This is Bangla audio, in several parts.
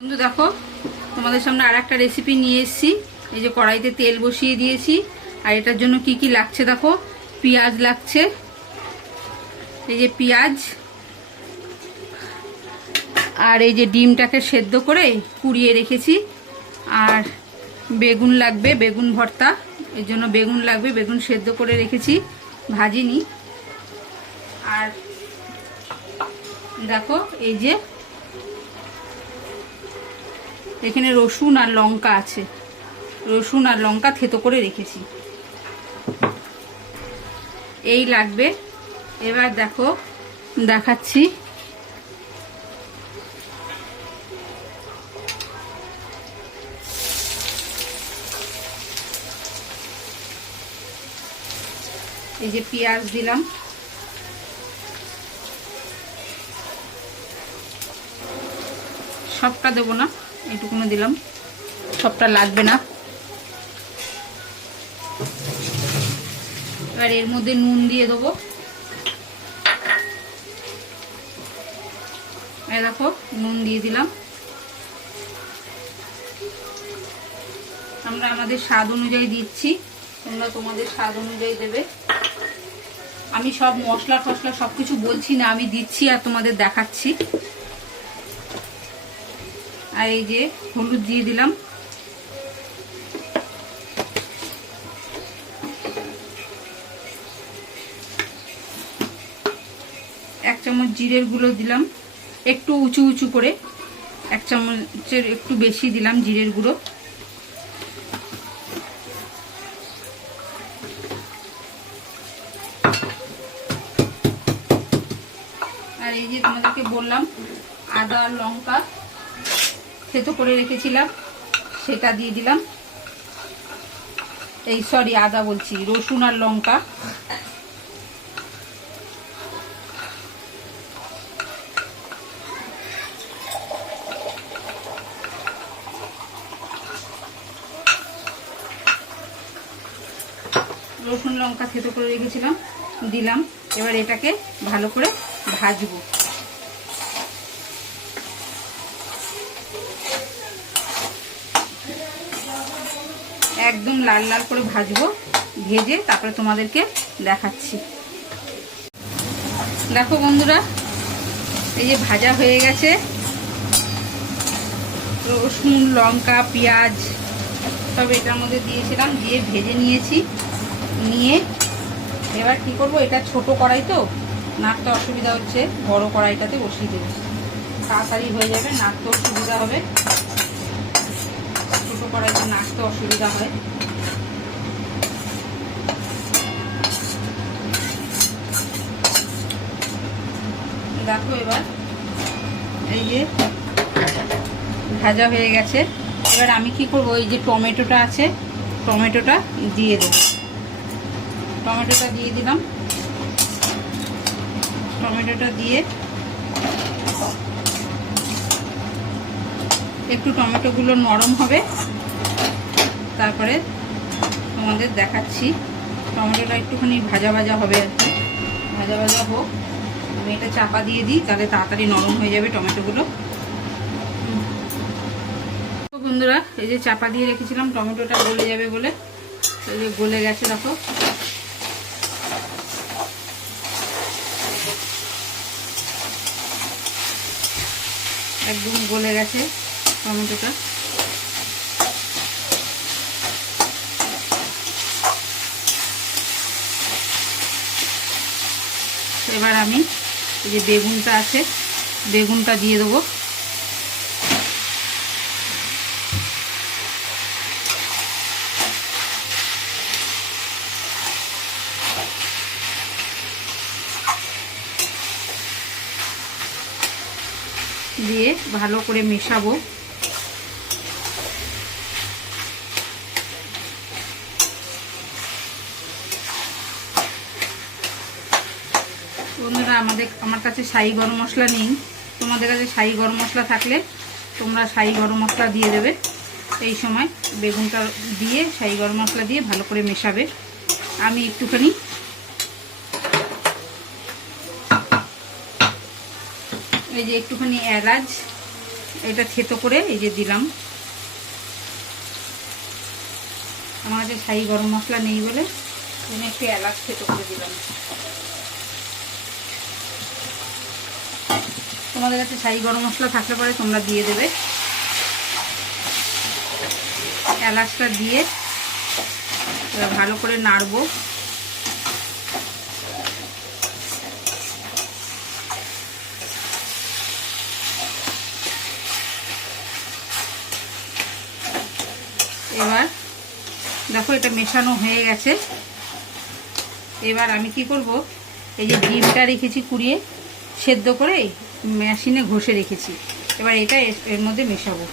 বন্ধু, দেখো, তোমাদের সামনে আর একটা রেসিপি নিয়ে এসেছি। এই যে কড়াইতে তেল বসিয়ে দিয়েছি। আর এটার জন্য কি কি লাগছে দেখো? পেঁয়াজ লাগছে। এই যে পেঁয়াজ। আর এই যে ডিমটাকে সেদ্ধ করে কুড়িয়ে রেখেছি। আর বেগুন লাগবে, বেগুন ভর্তা। এর জন্য বেগুন লাগবে, বেগুন সেদ্ধ করে রেখেছি, ভাজিনি। আর দেখো, এই যে এখানে রসুন আর লঙ্কা আছে। রসুন আর লঙ্কা থেতো করে রেখেছি। এই লাগবে। এবার দেখো, দেখাচ্ছি। এই যে পেঁয়াজ দিলাম। সবটা দেবো না। এইটুকুনো দিলাম। সবটা লাগবে না। এবার এর মধ্যে নুন দিয়ে দেবো। দেখো, নুন দিয়ে দিলাম। আমরা আমাদের স্বাদ অনুযায়ী দিচ্ছি। তোমরা তোমাদের স্বাদ অনুযায়ী দেবে। আমি সব মশলা টশলা সব কিছু বলছি না, আমি দিচ্ছি আর তোমাদের দেখাচ্ছি। আর এই যে হলুদ দিয়ে দিলাম। এক চামচ জিরের গুঁড়ো দিলাম। একটু উঁচু উঁচু করে এক চামচের একটু বেশি দিলাম জিরের গুঁড়ো। আর এই যে তোমাদেরকে বললাম, আদা, লঙ্কা থেতো করে রেখেছিলাম, সেটা দিয়ে দিলাম। এই সরি আদা বলছি, রসুন আর লঙ্কা। রসুন, লঙ্কা থেতো করে রেখেছিলাম, দিলাম। এবার এটাকে ভালো করে ভাজবো। একদম লাল লাল করে ভাজবো, ভেজে তারপরে তোমাদেরকে দেখাচ্ছি। দেখো বন্ধুরা, এই যে ভাজা হয়ে গেছে। রসুন, লঙ্কা, পেঁয়াজ, সব এটার মধ্যে দিয়েছিলাম, দিয়ে ভেজে নিয়েছি। নিয়ে এবার কি করব, এটা ছোট কড়াই তো, নাড়তে অসুবিধা হচ্ছে, বড় কড়াইটাতে বসিয়ে দেবো। তাড়াতাড়ি হয়ে যাবে, নাড়তেও সুবিধা হবে। কড়াইতে নাড়তে অসুবিধা হয়। দেখো এবার, এই যে ভাজা হয়ে গেছে। এবার আমি কি করব, এই যে টমেটোটা আছে, টমেটোটা দিয়ে দেবো। টমেটোটা দিয়ে দিলাম। টমেটোটা দিয়ে একটু টমেটোগুলো নরম হবে। তারপরে তোমাদের দেখাচ্ছি। টমেটোটা একটুখানি ভাজা ভাজা হবে আর কি। ভাজা ভাজা হোক। আমি এটা চাপা দিয়ে দিই, তাহলে তাড়াতাড়ি নরম হয়ে যাবে টমেটোগুলো। বন্ধুরা, এই যে চাপা দিয়ে রেখেছিলাম, টমেটোটা গলে যাবে বলে। এই যে গলে গেছে, দেখো। একদম গলে গেছে। টমেটোটা। এবার আমি এই যে বেগুনটা আছে বেগুনটা দিয়ে দেবো। দিয়ে ভালো করে মেশাবো বন্ধুরা আমাদের, আমার কাছে শাহি গরম মশলা নেই। তোমাদের কাছে শাহি গরম মশলা থাকলে তোমরা শাহি গরম মশলা দিয়ে দেবে। এই সময় বেগুনটা দিয়ে, শাহি গরম মশলা দিয়ে ভালো করে মেশাবে। আমি একটুখানি এই যে একটুখানি এলাচ, এটা থেতো করে এই যে দিলাম। আমার কাছে ছাই গরম মশলা নেই বলে একটু এলাচ থেতো করে দিলাম। তোমাদের কাছে ছাই গরম মশলা থাকলে পরে তোমরা দিয়ে দেবে। এলাচটা দিয়ে ভালো করে নাড়বো। এবার দেখো এটা মেশানো হয়ে গেছে। এবার আমি কি করব? এই যে ডিমটা রেখেছি কুড়িয়ে সেদ্ধ করে মেশিনে ঘষে রেখেছি। এবার এটা এর- মধ্যে মেশাবো।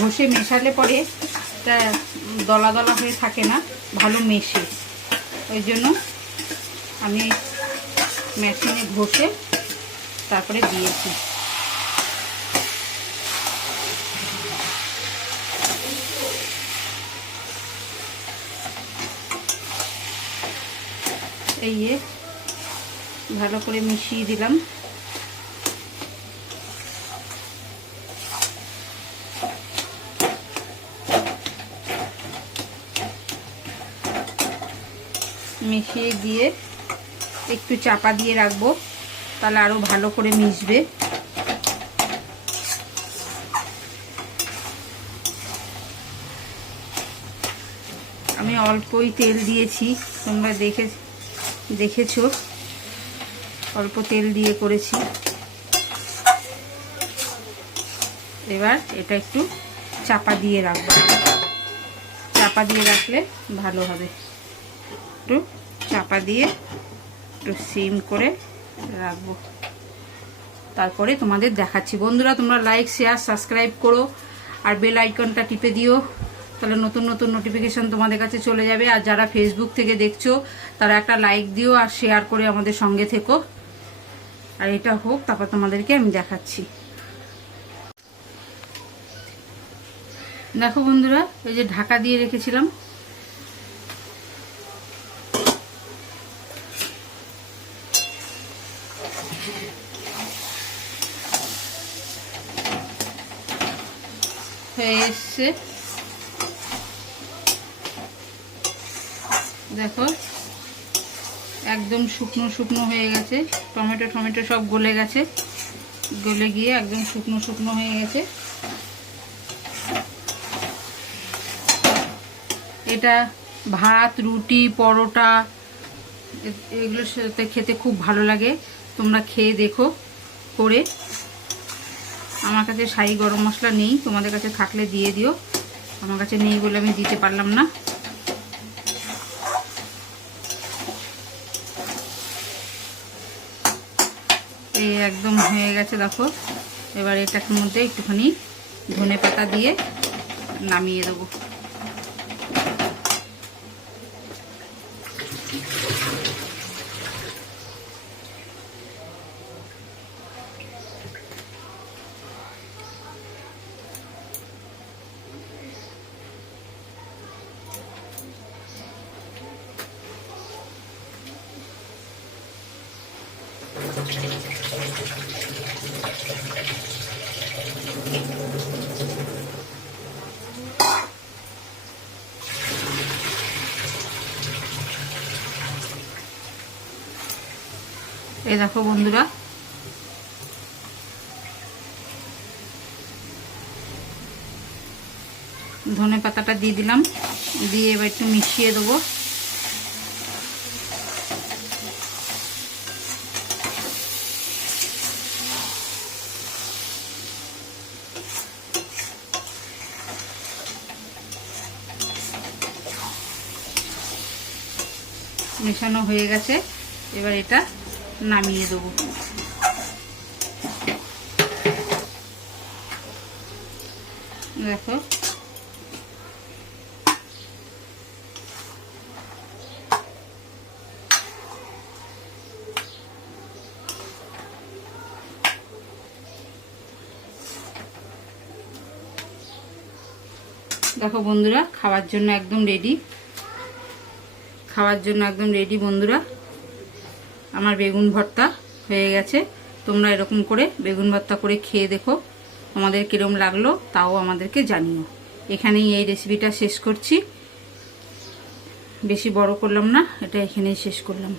ঘষে মেশালে পরে এটা দলা দলা হয়ে থাকে না, ভালো মেশে। ওই জন্য আমি মেশিনে ঘষে তারপরে দিয়েছি। এই ভালো করে মিশিয়ে দিলাম। মিশিয়ে দিয়ে একটু চাপা দিয়ে রাখব, তাহলে আরও ভালো করে মিশবে। আমি অল্পই তেল দিয়েছি, তোমরা দেখে দেখেছ। অল্প তেল দিয়ে করেছি। এবার এটা একটু চাপা দিয়ে রাখব। চাপা দিয়ে রাখলে ভালো হবে। একটু চাপা দিয়ে একটু সিম করে রাখব। তারপরে তোমাদের দেখাচ্ছি। বন্ধুরা, তোমরা লাইক শেয়ার সাবস্ক্রাইব করো আর বেল আইকনটা টিপে দিও। তাহলে নতুন নতুন নোটিফিকেশান তোমাদের কাছে চলে যাবে। আর যারা ফেসবুক থেকে দেখছ, তারা একটা লাইক দিও আর শেয়ার করে আমাদের সঙ্গে থেকো। আর এটা হোক, তারপর তোমাদেরকে আমি দেখাচ্ছি। দেখো বন্ধুরা, এই যে ঢাকা দিয়ে রেখেছিলাম। হয়ে দেখো একদম শুকনো শুকনো হয়ে গেছে। টমেটো টমেটো সব গলে গেছে। গলে গিয়ে একদম শুকনো শুকনো হয়ে গেছে। এটা ভাত, রুটি, পরোটা এগুলোর সাথে খেতে খুব ভালো লাগে। তোমরা খেয়ে দেখো করে। আমার কাছে শাহি গরম মশলা নেই, তোমাদের কাছে থাকলে দিয়ে দিও। আমার কাছে নেই বলে আমি দিতে পারলাম না এই একদম হয়ে গেছে দেখো। এবার এটার মধ্যে একটুখানি ধনে পাতা দিয়ে নামিয়ে দেবো। এই দেখো বন্ধুরা। ধনে পাতাটা দিয়ে দিলাম। দিয়ে এবার একটু মিশিয়ে দেবো। মেশানো হয়ে গেছে। এবার এটা নামিয়ে দেবো। দেখো। দেখো বন্ধুরা খাওয়ার জন্য একদম রেডি খাওয়ার জন্য একদম রেডি বন্ধুরা। আমার বেগুন ভর্তা হয়ে গেছে। তোমরা এরকম করে বেগুন ভর্তা করে খেয়ে দেখো তোমাদের কিরম লাগল, তাও আমাদেরকে জানিও। এখানেই এই রেসিপিটা শেষ করছি। বেশি বড় করলাম না, এটা এখানেই শেষ করলাম।